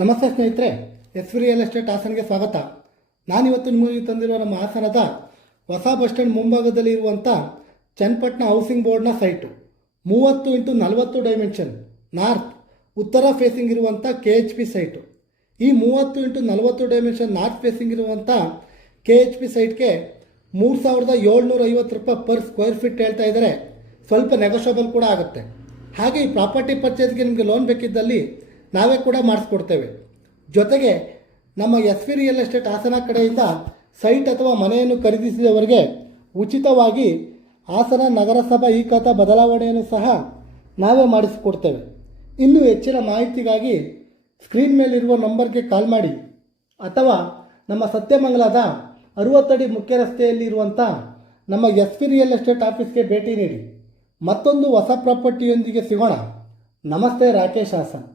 ನಮಸ್ತೆ ಸ್ನೇಹಿತರೆ, real estate ಹಾಸನಗೆ ಸ್ವಾಗತ. ನಾನಿವತ್ತು ನಿಮಗೆ ತಂದಿರುವ ನಮ್ಮ ಹಾಸನದ ಹೊಸ ಬಸ್ ಸ್ಟ್ಯಾಂಡ್ ಮುಂಭಾಗದಲ್ಲಿ ಇರುವಂಥ ಚನ್ನಪಟ್ಟಣ ಹೌಸಿಂಗ್ ಬೋರ್ಡ್ನ ಸೈಟು 30x40 ಡೈಮೆನ್ಷನ್ ನಾರ್ತ್ ಉತ್ತರ ಫೇಸಿಂಗ್ ಇರುವಂಥ KHP ಸೈಟು. ಈ 30x40 ಡೈಮೆನ್ಷನ್ ನಾರ್ತ್ ಫೇಸಿಂಗ್ ಇರುವಂಥ KHP ಸೈಟ್ಗೆ 3750 ರೂಪಾಯಿ ಪರ್ ಸ್ಕ್ವೇರ್ ಫೀಟ್ ಹೇಳ್ತಾ ಇದ್ದಾರೆ. ಸ್ವಲ್ಪ ನೆಗೋಷಿಯಬಲ್ ಕೂಡ ಆಗುತ್ತೆ. ಹಾಗೆ ಈ ಪ್ರಾಪರ್ಟಿ ಪರ್ಚೇಸ್ಗೆ ನಿಮಗೆ ಲೋನ್ ಬೇಕಿದ್ದಲ್ಲಿ ನಾವೇ ಕೂಡ ಮಾಡಿಸ್ಕೊಡ್ತೇವೆ. ಜೊತೆಗೆ ನಮ್ಮ ರಿಯಲ್ ಎಸ್ಟೇಟ್ ಹಾಸನ ಕಡೆಯಿಂದ ಸೈಟ್ ಅಥವಾ ಮನೆಯನ್ನು ಖರೀದಿಸಿದವರಿಗೆ ಉಚಿತವಾಗಿ ಹಾಸನ ನಗರಸಭಾ ಈ ಖಾತಾ ಬದಲಾವಣೆಯನ್ನು ಸಹ ನಾವೇ ಮಾಡಿಸಿಕೊಡ್ತೇವೆ. ಇನ್ನೂ ಹೆಚ್ಚಿನ ಮಾಹಿತಿಗಾಗಿ ಸ್ಕ್ರೀನ್ ಮೇಲಿರುವ ನಂಬರ್ಗೆ ಕಾಲ್ ಮಾಡಿ ಅಥವಾ ನಮ್ಮ ಸತ್ಯಮಂಗಲದ 60 ಅಡಿ ಮುಖ್ಯ ರಸ್ತೆಯಲ್ಲಿ ಇರುವಂಥ ನಮ್ಮ ರಿಯಲ್ ಎಸ್ಟೇಟ್ ಆಫೀಸ್ಗೆ ಭೇಟಿ ನೀಡಿ. ಮತ್ತೊಂದು ಹೊಸ ಪ್ರಾಪರ್ಟಿಯೊಂದಿಗೆ ಸಿಗೋಣ. ನಮಸ್ತೆ, ರಾಕೇಶ್ ಹಾಸನ್.